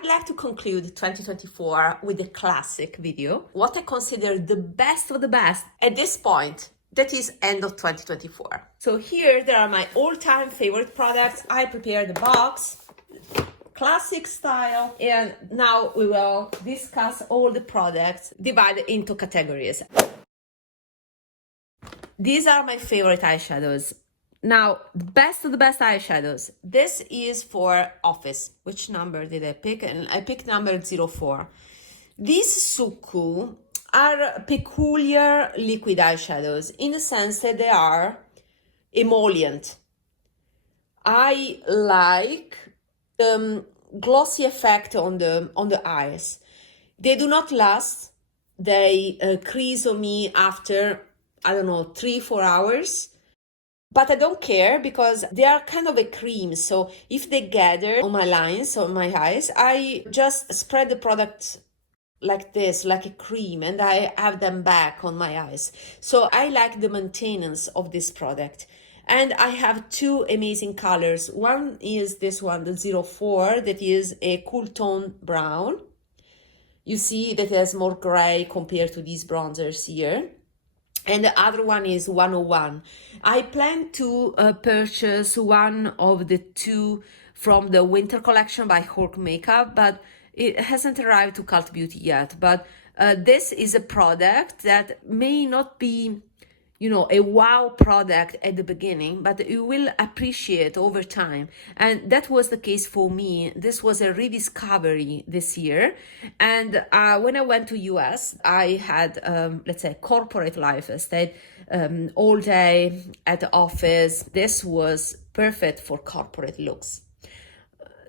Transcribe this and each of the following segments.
I'd like to conclude 2024 with a classic video, what I consider the best of the best at this point, that is end of 2024. So here there are my all-time favorite products. I prepared the box, classic style, and now we will discuss all the products divided into categories. These are my favorite eyeshadows. Now, the best of the best eyeshadows. This is for office. Which number did I pick? And I picked number 04. These Suku are peculiar liquid eyeshadows in the sense that they are emollient. I like the glossy effect on the eyes. They do not last. They crease on me after, I don't know, 3-4 hours. But I don't care because they are kind of a cream. So if they gather on my lines, on my eyes, I just spread the product like this, like a cream, and I have them back on my eyes. So I like the maintenance of this product. And I have two amazing colors. One is this one, the 04, that is a cool tone brown. You see that it has more gray compared to these bronzers here. And the other one is 101. I plan to purchase one of the two from the winter collection by Hork Makeup, but it hasn't arrived to Cult Beauty yet. But this is a product that may not be, a wow product at the beginning, but you will appreciate over time. And that was the case for me. This was a rediscovery this year. And when I went to US, I had, let's say, corporate life. I stayed all day at the office. This was perfect for corporate looks.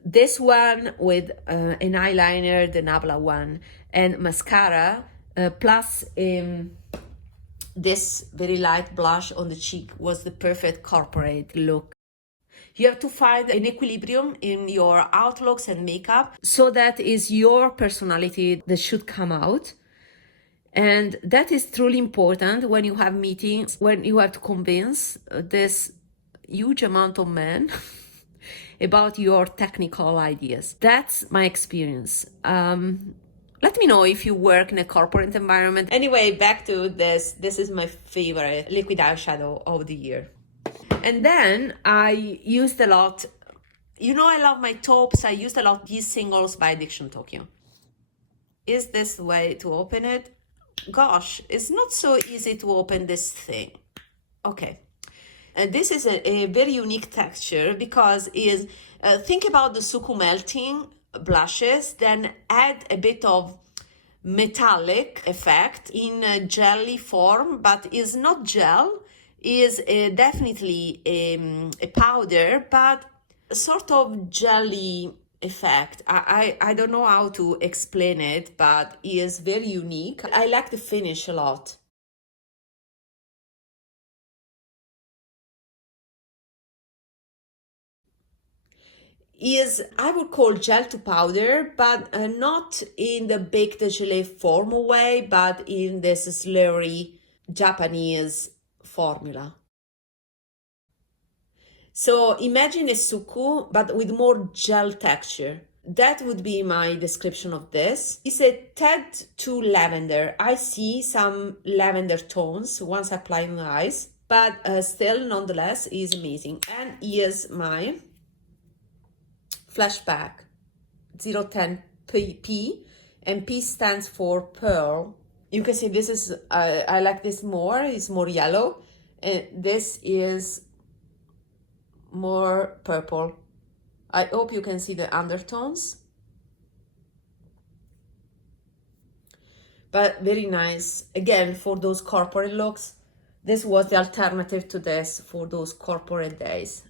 This one with an eyeliner, the Nabla one, and mascara, plus this very light blush on the cheek was the perfect corporate look. You have to find an equilibrium in your outlooks and makeup, so that is your personality that should come out. And that is truly important when you have meetings, when you have to convince this huge amount of men about your technical ideas. That's my experience. Let me know if you work in a corporate environment. Anyway, back to this. This is my favorite liquid eyeshadow of the year. And then I used a lot, I love my taupes. I used a lot these singles by Addiction Tokyo. Is this the way to open it? Gosh, it's not so easy to open this thing. Okay. And this is a very unique texture because think about the Suku melting blushes, then add a bit of metallic effect in a jelly form, but is not gel, is definitely a powder, but a sort of jelly effect. I don't know how to explain it, but it is very unique. I like the finish a lot. Is, I would call gel to powder, but not in the baked gelée formal way, but in this slurry Japanese formula. So imagine a suku, but with more gel texture. That would be my description of this. It's a tad to lavender. I see some lavender tones once applied on the eyes, but still, nonetheless, is amazing. And here's my Flashback 010P, and P stands for pearl. You can see this is, I like this more, it's more yellow, and this is more purple. I hope you can see the undertones. But very nice. Again, for those corporate looks, this was the alternative to this for those corporate days.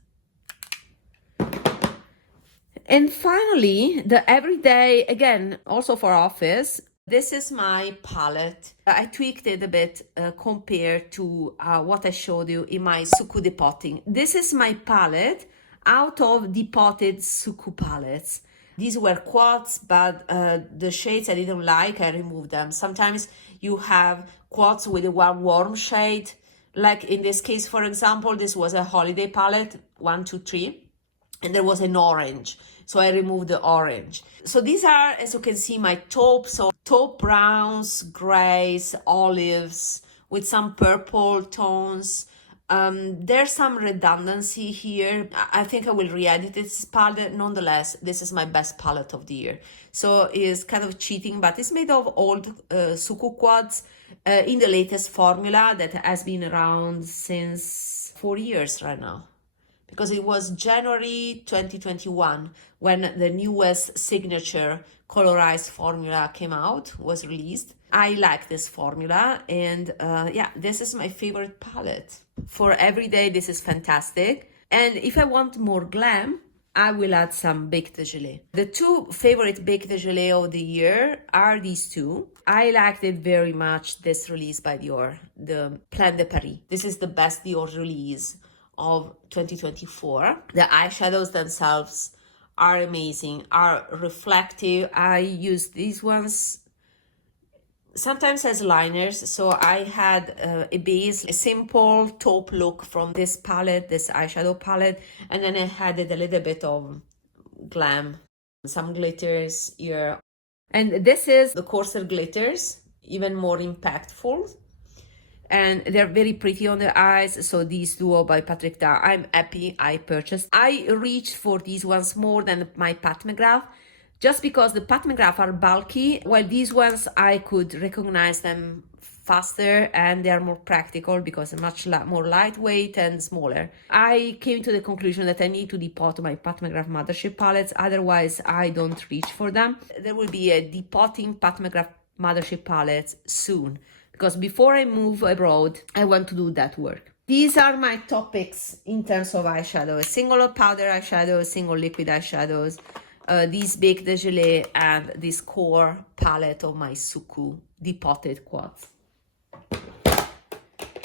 And finally, the everyday, again, also for office, this is my palette. I tweaked it a bit compared to what I showed you in my Suku depotting. This is my palette out of depotted Suku palettes. These were quads, but the shades I didn't like, I removed them. Sometimes you have quads with one warm shade. Like in this case, for example, this was a holiday palette, 1, 2, 3. and there was an orange, so I removed the orange. So these are, as you can see, my taupes, so taupe browns, grays, olives with some purple tones. There's some redundancy here. I think I will re-edit this palette. Nonetheless, this is my best palette of the year. So it's kind of cheating, but it's made of old Suku quads in the latest formula that has been around since 4 years right now. Because it was January 2021 when the newest signature colorized formula came out, was released. I like this formula, and yeah, this is my favorite palette. For everyday, this is fantastic. And if I want more glam, I will add some Baked Gelée. The two favorite Baked Gelée of the year are these two. I liked it very much, this release by Dior, the Plein de Paris. This is the best Dior release of 2024. The eyeshadows themselves are amazing, are reflective. I use these ones sometimes as liners. So I had a base, a simple taupe look from this palette, this eyeshadow palette, and then I added a little bit of glam, some glitters here. And this is the coarser glitters, even more impactful. And they're very pretty on the eyes. So these duo by Patrick Dar, I'm happy I purchased. I reached for these ones more than my Pat McGrath, just because the Pat McGrath are bulky, while these ones I could recognize them faster and they are more practical because they're much more lightweight and smaller. I came to the conclusion that I need to depot my Pat McGrath Mothership palettes, otherwise I don't reach for them. There will be a depotting Pat McGrath Mothership palettes soon, because before I move abroad, I want to do that work. These are my top picks in terms of eyeshadow: a single powder eyeshadow, single liquid eyeshadows, these Baked Gelée, and this core palette of my Suku depotted quads.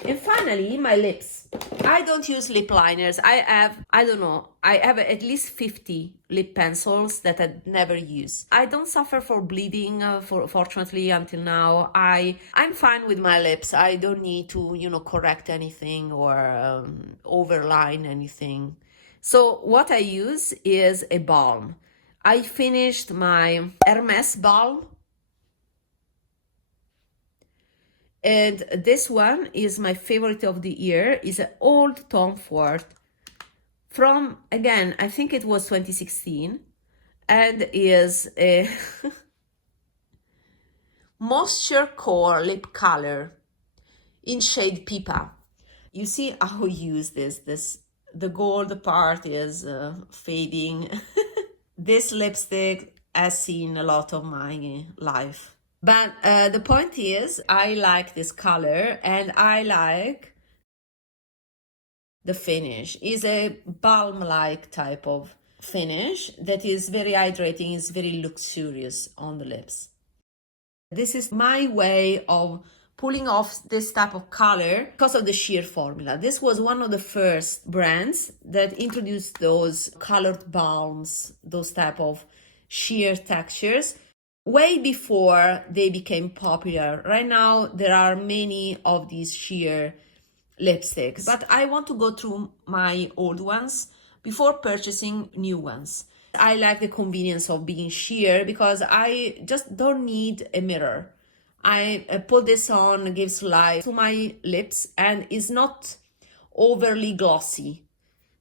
And finally, my lips. I don't use lip liners. I have at least 50 lip pencils that I never use. I don't suffer for bleeding, fortunately, until now. I'm fine with my lips. I don't need to, correct anything or overline anything. So what I use is a balm. I finished my Hermes balm. And this one is my favorite of the year. Is an old Tom Ford from, again, I think it was 2016, and is a Moisture Core lip color in shade Pipa. You see how I use this. The gold part is fading. This lipstick has seen a lot of my life. But the point is, I like this color and I like the finish. It's a balm-like type of finish that is very hydrating, is very luxurious on the lips. This is my way of pulling off this type of color because of the sheer formula. This was one of the first brands that introduced those colored balms, those type of sheer textures, way before they became popular. Right now, there are many of these sheer lipsticks, but I want to go through my old ones before purchasing new ones. I like the convenience of being sheer because I just don't need a mirror. I put this on, gives light to my lips, and is not overly glossy.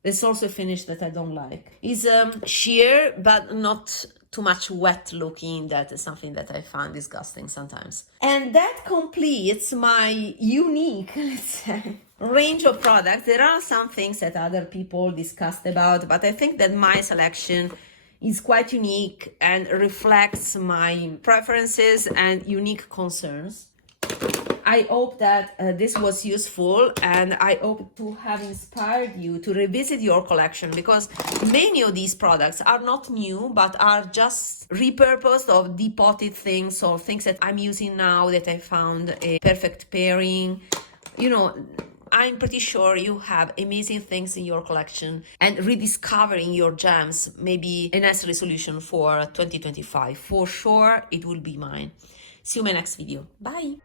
There's also a finish that I don't like. It's sheer, but not too much wet looking. That is something that I find disgusting sometimes. And that completes my unique, let's say, range of products. There are some things that other people discussed about, but I think that my selection is quite unique and reflects my preferences and unique concerns. I hope that this was useful, and I hope to have inspired you to revisit your collection, because many of these products are not new, but are just repurposed of depotted things or things that I'm using now that I found a perfect pairing. I'm pretty sure you have amazing things in your collection, and rediscovering your gems may be a nice resolution for 2025. For sure, it will be mine. See you in my next video. Bye.